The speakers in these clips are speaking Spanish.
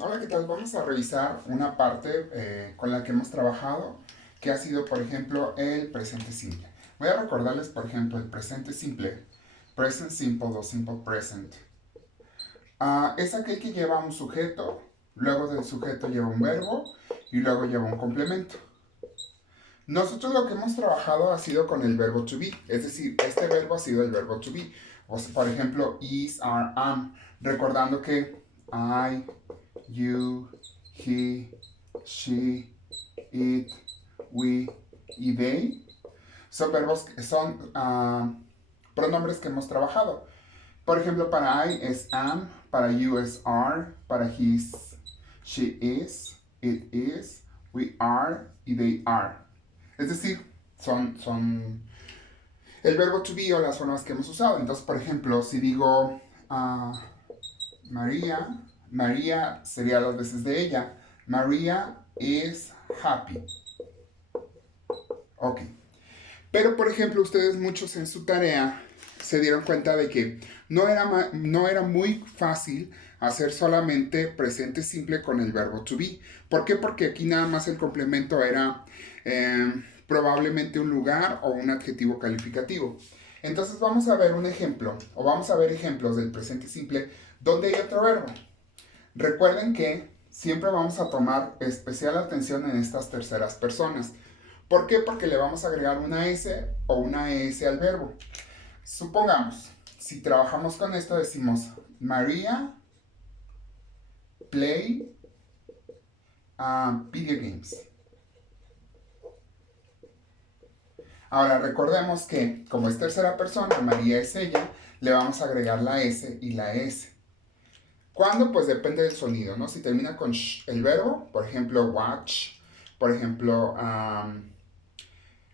Hola, ¿qué tal? Vamos a revisar una parte con la que hemos trabajado, que ha sido, por ejemplo, el presente simple. Voy a recordarles, por ejemplo, el presente simple, present simple o simple present. Es aquel que lleva un sujeto, luego del sujeto lleva un verbo y luego lleva un complemento. Nosotros lo que hemos trabajado ha sido con el verbo to be, es decir, este verbo ha sido el verbo to be. O sea, por ejemplo, is, are, am, recordando que I, you, he, she, it, we y they son verbos, son pronombres que hemos trabajado. Por ejemplo, para I es am, para you es are, para he es she is, it is, we are y they are. Es decir, son el verbo to be o las formas que hemos usado. Entonces, por ejemplo, si digo María, María sería las veces de ella. María is happy. Ok. Pero, por ejemplo, ustedes muchos en su tarea se dieron cuenta de que no era muy fácil hacer solamente presente simple con el verbo to be. ¿Por qué? Porque aquí nada más el complemento era probablemente un lugar o un adjetivo calificativo. Entonces vamos a ver un ejemplo, o vamos a ver ejemplos del presente simple donde hay otro verbo. Recuerden que siempre vamos a tomar especial atención en estas terceras personas. ¿Por qué? Porque le vamos a agregar una S o una ES al verbo. Supongamos, si trabajamos con esto, decimos María play video games. Ahora recordemos que como es tercera persona, María es ella, le vamos a agregar la S y la S. ¿Cuándo? Pues depende del sonido, ¿no? Si termina con sh el verbo, por ejemplo, watch, por ejemplo,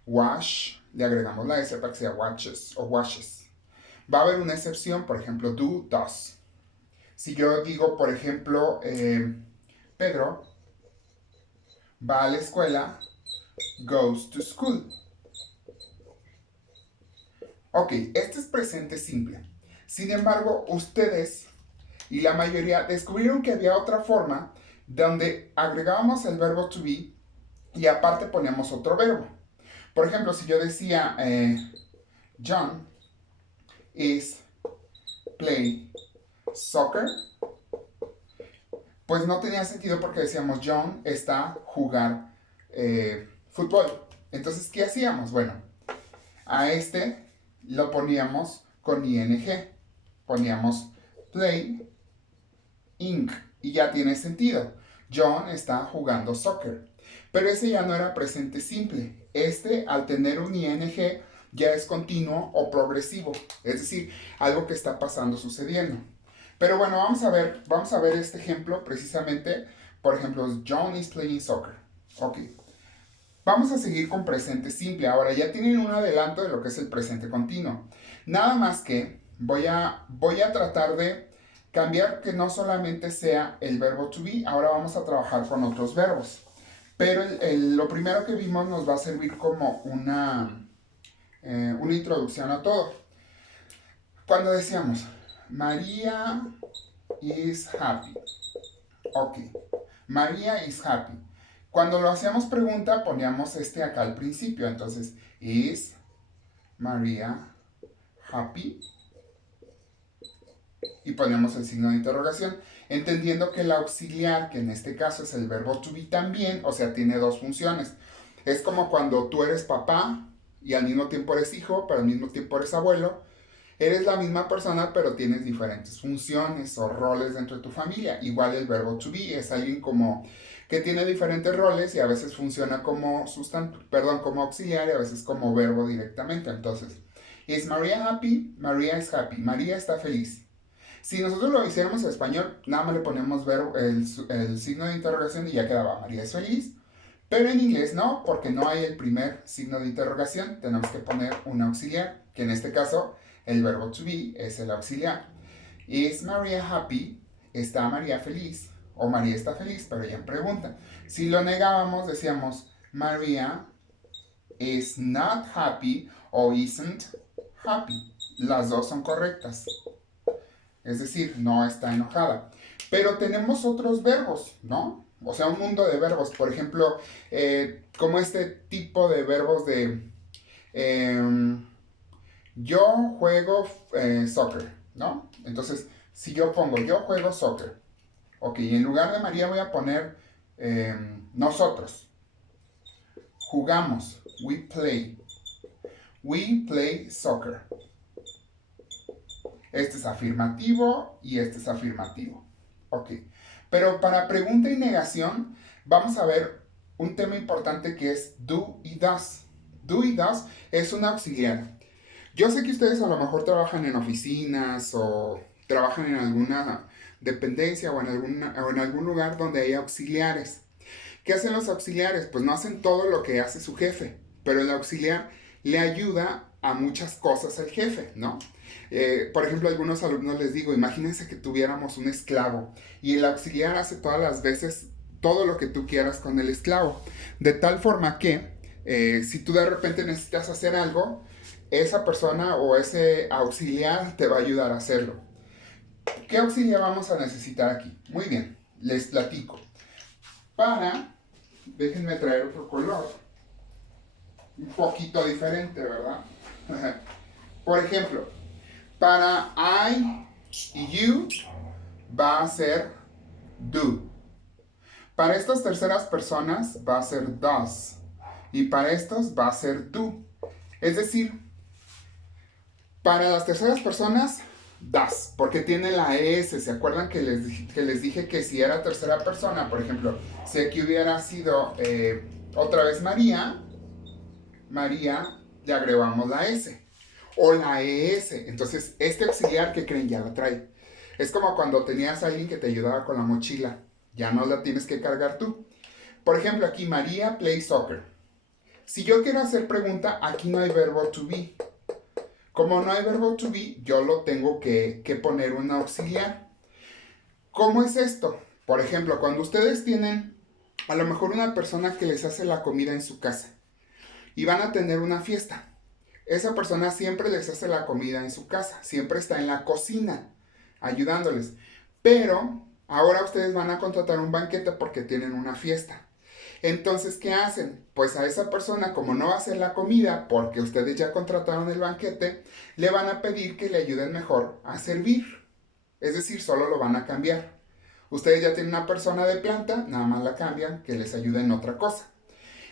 wash, le agregamos la S para que sea watches o washes. Va a haber una excepción, por ejemplo, do, does. Si yo digo, por ejemplo, Pedro va a la escuela, goes to school. Ok, este es presente simple. Sin embargo, ustedes y la mayoría descubrieron que había otra forma donde agregábamos el verbo to be y aparte poníamos otro verbo. Por ejemplo, si yo decía John is play soccer, pues no tenía sentido porque decíamos John está jugar fútbol. Entonces, ¿qué hacíamos? Bueno, a este lo poníamos con ing. Poníamos play ing y ya tiene sentido. John está jugando soccer. Pero ese ya no era presente simple. Este, al tener un ing, ya es continuo o progresivo. Es decir, algo que está pasando, sucediendo. Pero bueno, vamos a ver este ejemplo precisamente. Por ejemplo, John is playing soccer. Ok. Vamos a seguir con presente simple. Ahora ya tienen un adelanto de lo que es el presente continuo. Nada más que voy a tratar de cambiar que no solamente sea el verbo to be, ahora vamos a trabajar con otros verbos. Pero lo primero que vimos nos va a servir como una introducción a todo. Cuando decíamos, María is happy. Ok, María is happy. Cuando lo hacíamos pregunta, poníamos este acá al principio. Entonces, is María happy? Y ponemos el signo de interrogación, entendiendo que el auxiliar, que en este caso es el verbo to be también, o sea, tiene dos funciones. Es como cuando tú eres papá y al mismo tiempo eres hijo, pero al mismo tiempo eres abuelo. Eres la misma persona, pero tienes diferentes funciones o roles dentro de tu familia. Igual el verbo to be es alguien como que tiene diferentes roles y a veces funciona como como auxiliar y a veces como verbo directamente. Entonces, ¿is María happy? María is happy. María está feliz. Si nosotros lo hiciéramos en español, nada más le ponemos el signo de interrogación y ya quedaba María es feliz. Pero en inglés no, porque no hay el primer signo de interrogación. Tenemos que poner un auxiliar, que en este caso el verbo to be es el auxiliar. ¿Is Maria happy? ¿Está María feliz? O María está feliz, pero ella pregunta. Si lo negábamos, decíamos María is not happy o isn't happy. Las dos son correctas. Es decir, no está enojada. Pero tenemos otros verbos, ¿no? O sea, un mundo de verbos. Por ejemplo, como este tipo de verbos de em, yo juego soccer, ¿no? Entonces, si yo pongo yo juego soccer, ok, en lugar de María voy a poner nosotros. Jugamos, we play soccer. Este es afirmativo y este es afirmativo. Ok. Pero para pregunta y negación, vamos a ver un tema importante que es do y does. Do y does es un auxiliar. Yo sé que ustedes a lo mejor trabajan en oficinas o trabajan en alguna dependencia o en algún lugar donde hay auxiliares. ¿Qué hacen los auxiliares? Pues no hacen todo lo que hace su jefe, pero el auxiliar le ayuda a muchas cosas al jefe, ¿no? Por ejemplo, a algunos alumnos les digo, imagínense que tuviéramos un esclavo y el auxiliar hace todas las veces todo lo que tú quieras con el esclavo. De tal forma que si tú de repente necesitas hacer algo, esa persona o ese auxiliar te va a ayudar a hacerlo. ¿Qué auxiliar vamos a necesitar aquí? Muy bien, les platico. Déjenme traer otro color, un poquito diferente, ¿verdad? Por ejemplo, para I y you va a ser do. Para estas terceras personas va a ser does. Y para estos va a ser do. Es decir, para las terceras personas, does, porque tiene la S. ¿Se acuerdan que les dije que si era tercera persona, por ejemplo, si aquí hubiera sido otra vez María, le agregamos la S. O la ES. Entonces, este auxiliar, ¿qué creen? Ya la trae. Es como cuando tenías a alguien que te ayudaba con la mochila. Ya no la tienes que cargar tú. Por ejemplo, aquí María play soccer. Si yo quiero hacer pregunta, aquí no hay verbo to be. Como no hay verbo to be, yo lo tengo que poner un auxiliar. ¿Cómo es esto? Por ejemplo, cuando ustedes tienen a lo mejor una persona que les hace la comida en su casa y van a tener una fiesta. Esa persona siempre les hace la comida en su casa, siempre está en la cocina ayudándoles. Pero ahora ustedes van a contratar un banquete porque tienen una fiesta. Entonces, ¿qué hacen? Pues a esa persona, como no va a hacer la comida porque ustedes ya contrataron el banquete, le van a pedir que le ayuden mejor a servir. Es decir, solo lo van a cambiar. Ustedes ya tienen una persona de planta, nada más la cambian, que les ayude en otra cosa.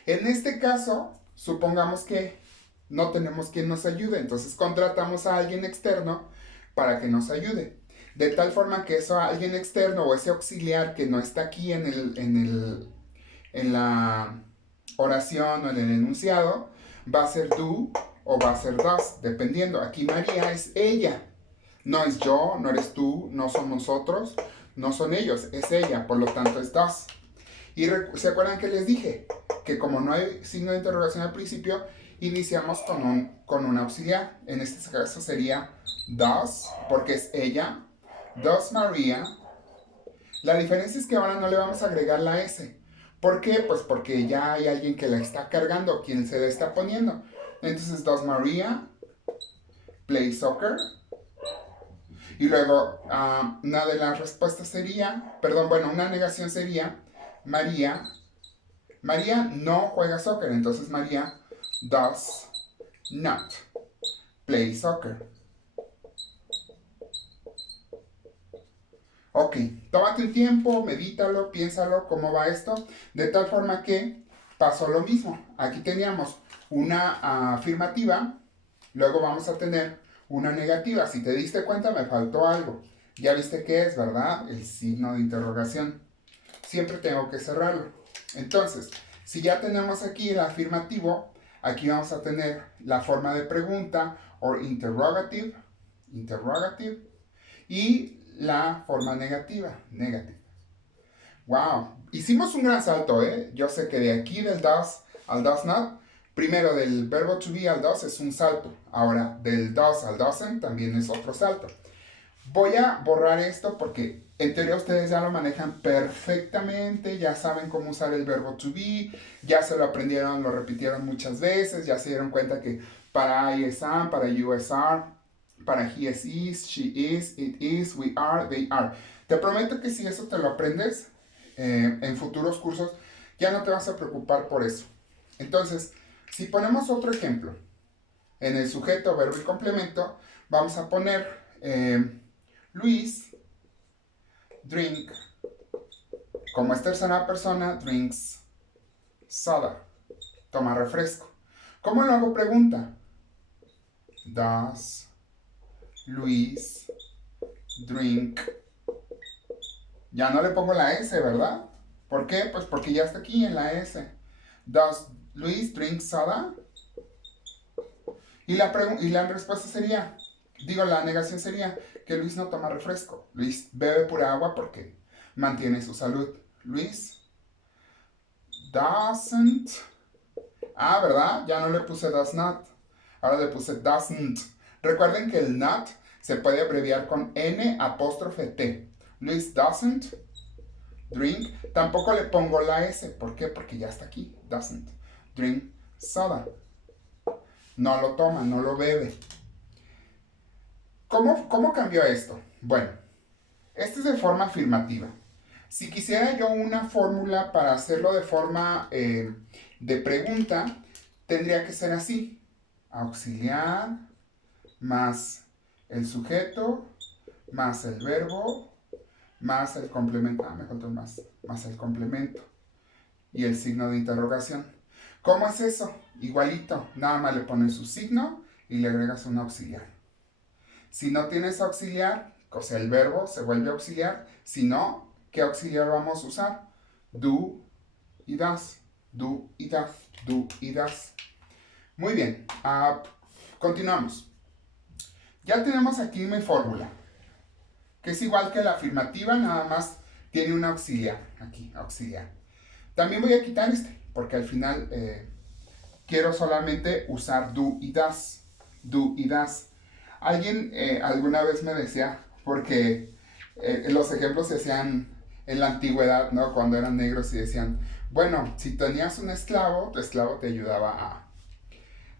En este caso, supongamos que no tenemos quien nos ayude, entonces contratamos a alguien externo para que nos ayude. De tal forma que eso alguien externo o ese auxiliar que no está aquí en la oración o en el enunciado, va a ser do o va a ser does, dependiendo. Aquí María es ella. No es yo, no eres tú, no son nosotros, no son ellos, es ella, por lo tanto es does. Y ¿se acuerdan que les dije? Que como no hay signo de interrogación al principio, iniciamos con un auxiliar. En este caso sería does, porque es ella. Does María. La diferencia es que ahora no le vamos a agregar la S. ¿Por qué? Pues porque ya hay alguien que la está cargando, quien se la está poniendo. Entonces, does María play soccer? Y luego, una de las respuestas sería, una negación sería, María no juega soccer, entonces María does not play soccer. Ok, tómate un tiempo, medítalo, piénsalo, cómo va esto, de tal forma que pasó lo mismo. Aquí teníamos una afirmativa, luego vamos a tener una negativa. Si te diste cuenta, me faltó algo. Ya viste qué es, ¿verdad? El signo de interrogación. Siempre tengo que cerrarlo. Entonces, si ya tenemos aquí el afirmativo, aquí vamos a tener la forma de pregunta o interrogative, y la forma negativa, negative. Wow, hicimos un gran salto, ¿eh? Yo sé que de aquí del does al does not, primero del verbo to be al does es un salto. Ahora, del does al doesn't también es otro salto. Voy a borrar esto porque en teoría ustedes ya lo manejan perfectamente, ya saben cómo usar el verbo to be, ya se lo aprendieron, lo repitieron muchas veces, ya se dieron cuenta que para I es am, para you es are, Para he es, she is, it is, we are, they are. Te prometo que si eso te lo aprendes en futuros cursos, ya no te vas a preocupar por eso. Entonces, si ponemos otro ejemplo, en el sujeto, verbo y complemento, vamos a poner Luis drink, como es tercera persona, drinks soda, toma refresco. ¿Cómo lo hago? Pregunta. Does Luis drink? Ya no le pongo la S, ¿verdad? ¿Por qué? Pues porque ya está aquí en la S. Does Luis drink soda? Y la respuesta sería, la negación sería que Luis no toma refresco. Luis bebe pura agua porque mantiene su salud. Luis doesn't. Ah, ¿verdad? Ya no le puse does not. Ahora le puse doesn't. Recuerden que el not se puede abreviar con N''T. Luis doesn't drink. Tampoco le pongo la S. ¿Por qué? Porque ya está aquí. Doesn't drink soda. No lo toma, no lo bebe. ¿Cómo cambió esto? Bueno, esto es de forma afirmativa. Si quisiera yo una fórmula para hacerlo de forma de pregunta, tendría que ser así. Auxiliar más el sujeto más el verbo más el complemento. Me faltó más el complemento y el signo de interrogación. ¿Cómo es eso? Igualito, nada más le pones su signo y le agregas un auxiliar. Si no tienes auxiliar, o sea, el verbo se vuelve auxiliar. Si no, ¿qué auxiliar vamos a usar? Do y das. Do y das. Do y das. Muy bien. Continuamos. Ya tenemos aquí mi fórmula, que es igual que la afirmativa, nada más tiene un auxiliar. Aquí, auxiliar. También voy a quitar porque al final quiero solamente usar do y das. Do y das. Alguien alguna vez me decía, porque los ejemplos se hacían en la antigüedad, ¿no? Cuando eran negros y decían, bueno, si tenías un esclavo, tu esclavo te ayudaba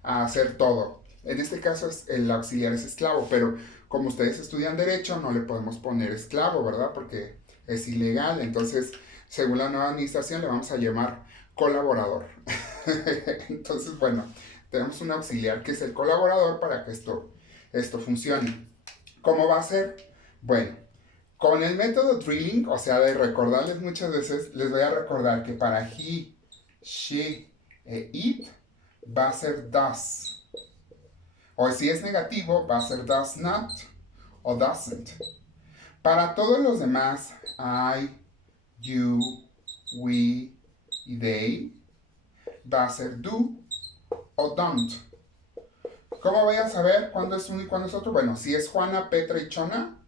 a hacer todo. En este caso el auxiliar es esclavo, pero como ustedes estudian derecho, no le podemos poner esclavo, ¿verdad? Porque es ilegal. Entonces, según la nueva administración, le vamos a llamar colaborador. Entonces, bueno, tenemos un auxiliar que es el colaborador para que esto funcione. ¿Cómo va a ser? Bueno, con el método drilling, o sea, de recordarles muchas veces, les voy a recordar que para he, she e it va a ser does. O si es negativo, va a ser does not o doesn't. Para todos los demás, I, you, we y they, va a ser do o don't. ¿Cómo voy a saber cuándo es uno y cuándo es otro? Bueno, si es Juana, Petra y Chona,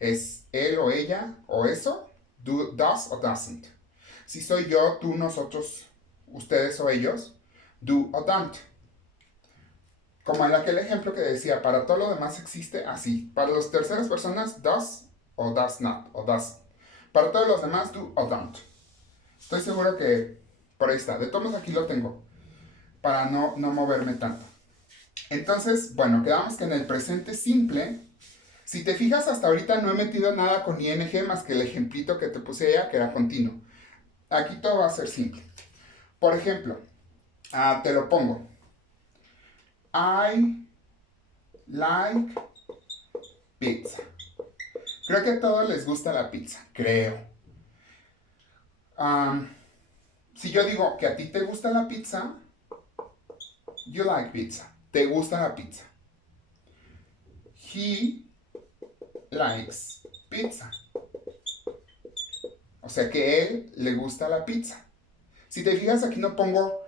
es él o ella o eso, does o doesn't. Si soy yo, tú, nosotros, ustedes o ellos, do o don't. Como en aquel ejemplo que decía, para todo lo demás existe así. Para las terceras personas, does o does not o does. Para todos los demás, do o don't. Estoy seguro que por ahí está. De todos modos aquí lo tengo, para no moverme tanto. Entonces, bueno, quedamos que en el presente simple, si te fijas, hasta ahorita no he metido nada con ing más que el ejemplito que te puse allá, que era continuo. Aquí todo va a ser simple. Por ejemplo, te lo pongo. I like pizza. Creo que a todos les gusta la pizza, creo. Si yo digo que a ti te gusta la pizza, you like pizza. ¿Te gusta la pizza? He likes pizza. O sea que él le gusta la pizza. Si te fijas, aquí no pongo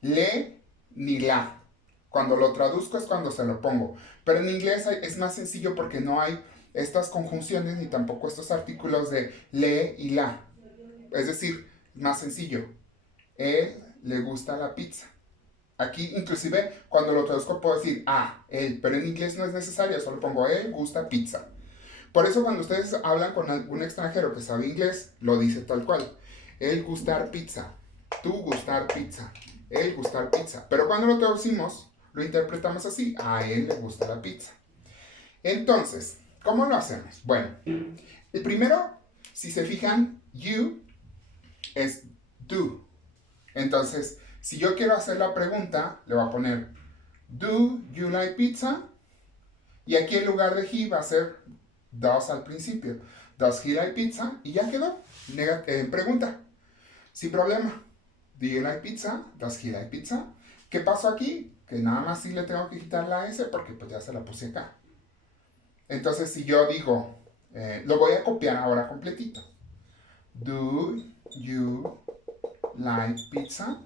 le ni la. Cuando lo traduzco es cuando se lo pongo. Pero en inglés es más sencillo porque no hay estas conjunciones ni tampoco estos artículos de le y la. Es decir, más sencillo. Él le gusta la pizza. Aquí, inclusive, cuando lo traduzco puedo decir él, pero en inglés no es necesario, solo pongo él gusta pizza. Por eso cuando ustedes hablan con algún extranjero que sabe inglés, lo dice tal cual. Él gustar pizza, tú gustar pizza, él gustar pizza. Pero cuando lo traducimos, lo interpretamos así, a él le gusta la pizza. Entonces, ¿cómo lo hacemos? Bueno, el primero, si se fijan, you es do. Entonces, si yo quiero hacer la pregunta, le voy a poner, do you like pizza? Y aquí en lugar de he va a ser does al principio. Does he like pizza? Y ya quedó. Pregunta. Sin problema. Do you like pizza? Does he like pizza? ¿Qué pasó aquí? Que nada más sí le tengo que quitar la S porque pues ya se la puse acá. Entonces si yo digo, lo voy a copiar ahora completito. Do you like pizza?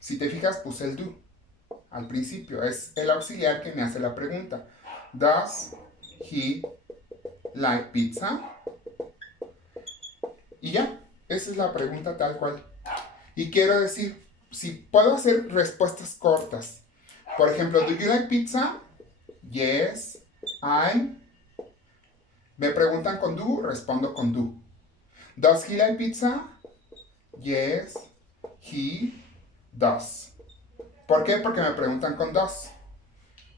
Si te fijas puse el do al principio. Es el auxiliar que me hace la pregunta. Does he like pizza? Y ya, esa es la pregunta tal cual. Y quiero decir, si puedo hacer respuestas cortas. Por ejemplo, ¿do you like pizza? Yes, I. Me preguntan con do, respondo con do. ¿Does he like pizza? Yes, he does. ¿Por qué? Porque me preguntan con does.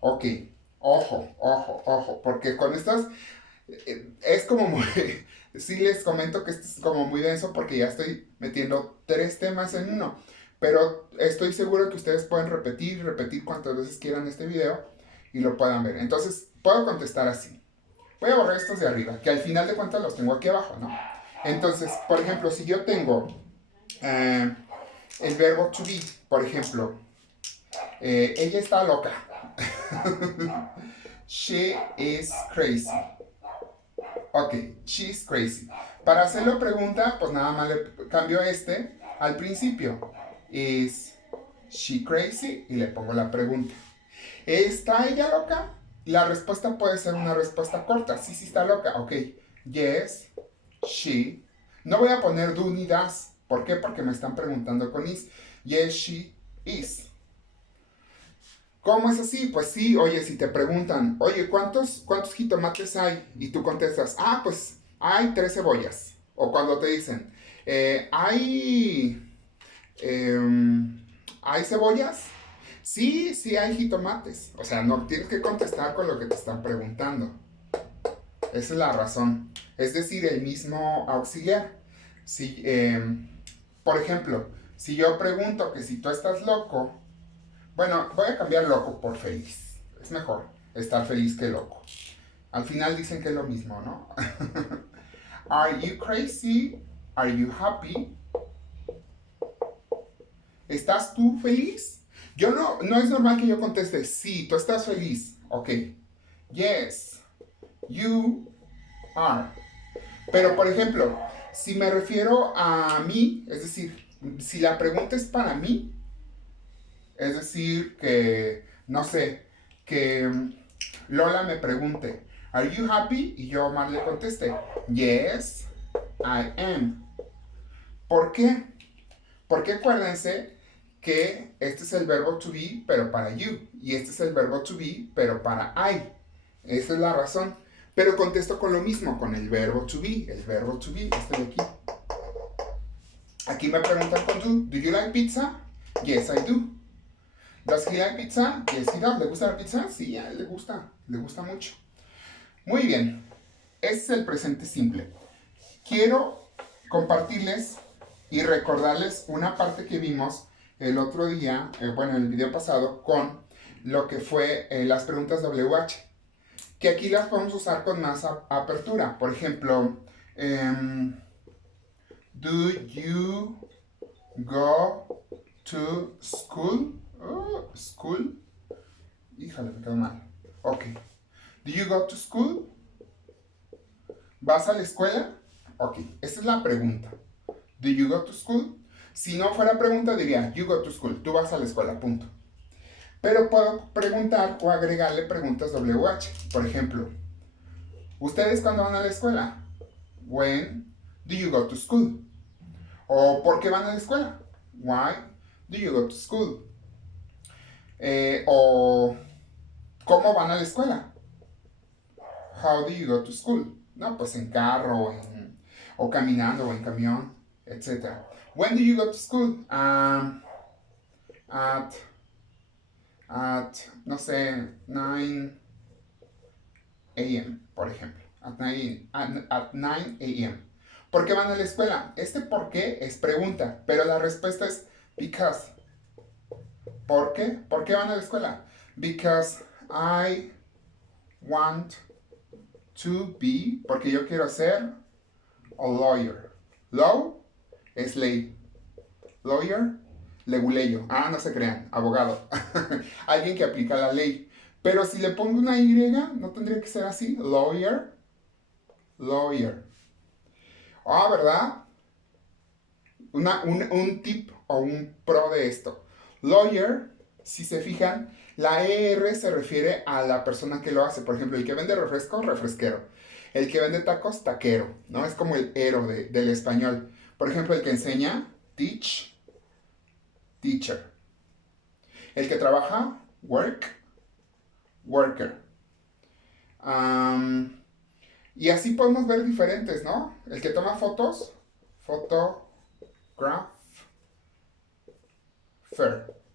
Ok, ojo, ojo, ojo, porque con estas es como muy... Sí les comento que esto es como muy denso porque ya estoy metiendo 3 temas en uno. Pero estoy seguro que ustedes pueden repetir y repetir cuantas veces quieran este video y lo puedan ver. Entonces, puedo contestar así. Voy a borrar estos de arriba, que al final de cuentas los tengo aquí abajo, ¿no? Entonces, por ejemplo, si yo tengo el verbo to be, por ejemplo, ella está loca. She is crazy. Ok, she's crazy. Para hacerlo pregunta, pues nada más le cambio este al principio. Is she crazy? Y le pongo la pregunta. ¿Está ella loca? La respuesta puede ser una respuesta corta. Sí, sí está loca. Ok. Yes, she. No voy a poner do ni does. ¿Por qué? Porque me están preguntando con is. Yes, she is. ¿Cómo es así? Pues sí, oye, si te preguntan, oye, ¿cuántos jitomates hay? Y tú contestas, ah, pues hay 3 cebollas. O cuando te dicen, ¿hay cebollas? Sí, sí hay jitomates. O sea, no tienes que contestar con lo que te están preguntando. Esa es la razón. Es decir, el mismo auxiliar. Si, por ejemplo, si yo pregunto que si tú estás loco, bueno, voy a cambiar loco por feliz. Es mejor estar feliz que loco. Al final dicen que es lo mismo, ¿no? Are you crazy? Are you happy? ¿Estás tú feliz? Yo no es normal que yo conteste, sí, tú estás feliz. Ok. Yes, you are. Pero, por ejemplo, si me refiero a mí, es decir, si la pregunta es para mí, es decir, que, no sé, que Lola me pregunte, ¿Are you happy? Y yo más le conteste, Yes, I am. ¿Por qué? Porque acuérdense que este es el verbo to be, pero para you. Y este es el verbo to be, pero para I. Esa es la razón. Pero contesto con lo mismo, con el verbo to be. El verbo to be, este de aquí. Aquí me preguntan con do. ¿Do you like pizza? Yes, I do. ¿Does he like pizza? Yes, he does. ¿Le gusta la pizza? Sí, a él le gusta. Le gusta mucho. Muy bien. Este es el presente simple. Quiero compartirles y recordarles una parte que vimos el otro día, bueno, en el video pasado, con lo que fue las preguntas WH. Que aquí las podemos usar con más apertura. Por ejemplo, do you go to school? Oh, school. Híjole, me quedó mal. Ok. Do you go to school? ¿Vas a la escuela? Ok, esa es la pregunta. Do you go to school? Si no fuera pregunta diría, you go to school. Tú vas a la escuela, punto. Pero puedo preguntar o agregarle preguntas WH. Por ejemplo, ¿ustedes cuándo van a la escuela? When do you go to school? ¿O por qué van a la escuela? Why do you go to school? O ¿cómo van a la escuela? How do you go to school? No, pues en carro, o caminando, o en camión, etc. When do you go to school? At no sé, 9 a.m., por ejemplo. At 9 a.m. ¿Por qué van a la escuela? Este por qué es pregunta, pero la respuesta es because. ¿Por qué? ¿Por qué van a la escuela? Because I want to be, porque yo quiero ser a lawyer. Law es ley. Lawyer, leguleyo. Ah, no se crean, abogado. Alguien que aplica la ley. Pero si le pongo una Y, no tendría que ser así. Lawyer, lawyer. Ah, ¿verdad? Un tip o un pro de esto. Lawyer, si se fijan, la ER se refiere a la persona que lo hace. Por ejemplo, el que vende refresco, refresquero. El que vende tacos, taquero. ¿No? Es como el ero del español. Por ejemplo, el que enseña, teach, teacher. El que trabaja, work, worker. Y así podemos ver diferentes, ¿no? El que toma fotos, photographer,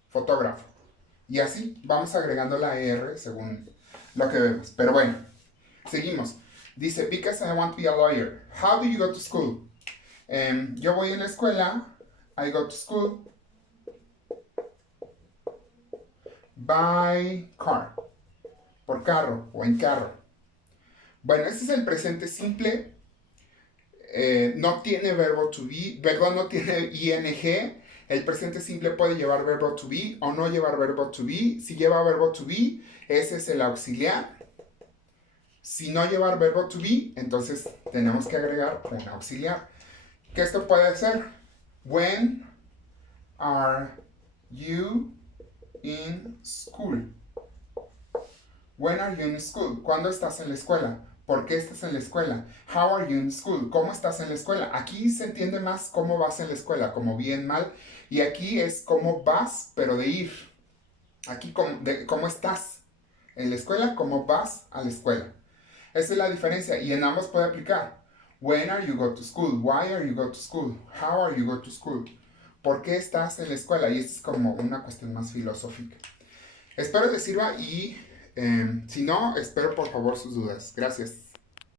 fotógrafo. Y así vamos agregando la R según lo que vemos. Pero bueno, seguimos. Dice, because I want to be a lawyer. How do you go to school? Yo voy en la escuela. I go to school by car. Por carro o en carro. Bueno, este es el presente simple. No tiene verbo to be, perdón, no tiene ing. El presente simple puede llevar verbo to be o no llevar verbo to be. Si lleva verbo to be, ese es el auxiliar. Si no lleva verbo to be, entonces tenemos que agregar un auxiliar. ¿Qué esto puede ser? When are you in school? When are you in school? ¿Cuándo estás en la escuela? ¿Por qué estás en la escuela? How are you in school? ¿Cómo estás en la escuela? Aquí se entiende más cómo vas en la escuela, como bien, mal. Y aquí es cómo vas, pero de ir. Aquí cómo estás en la escuela, cómo vas a la escuela. Esa es la diferencia y en ambos puede aplicar. When are you go to school? Why are you go to school? How are you go to school? ¿Por qué estás en la escuela? Y esta es como una cuestión más filosófica. Espero les sirva y si no, espero por favor sus dudas. Gracias.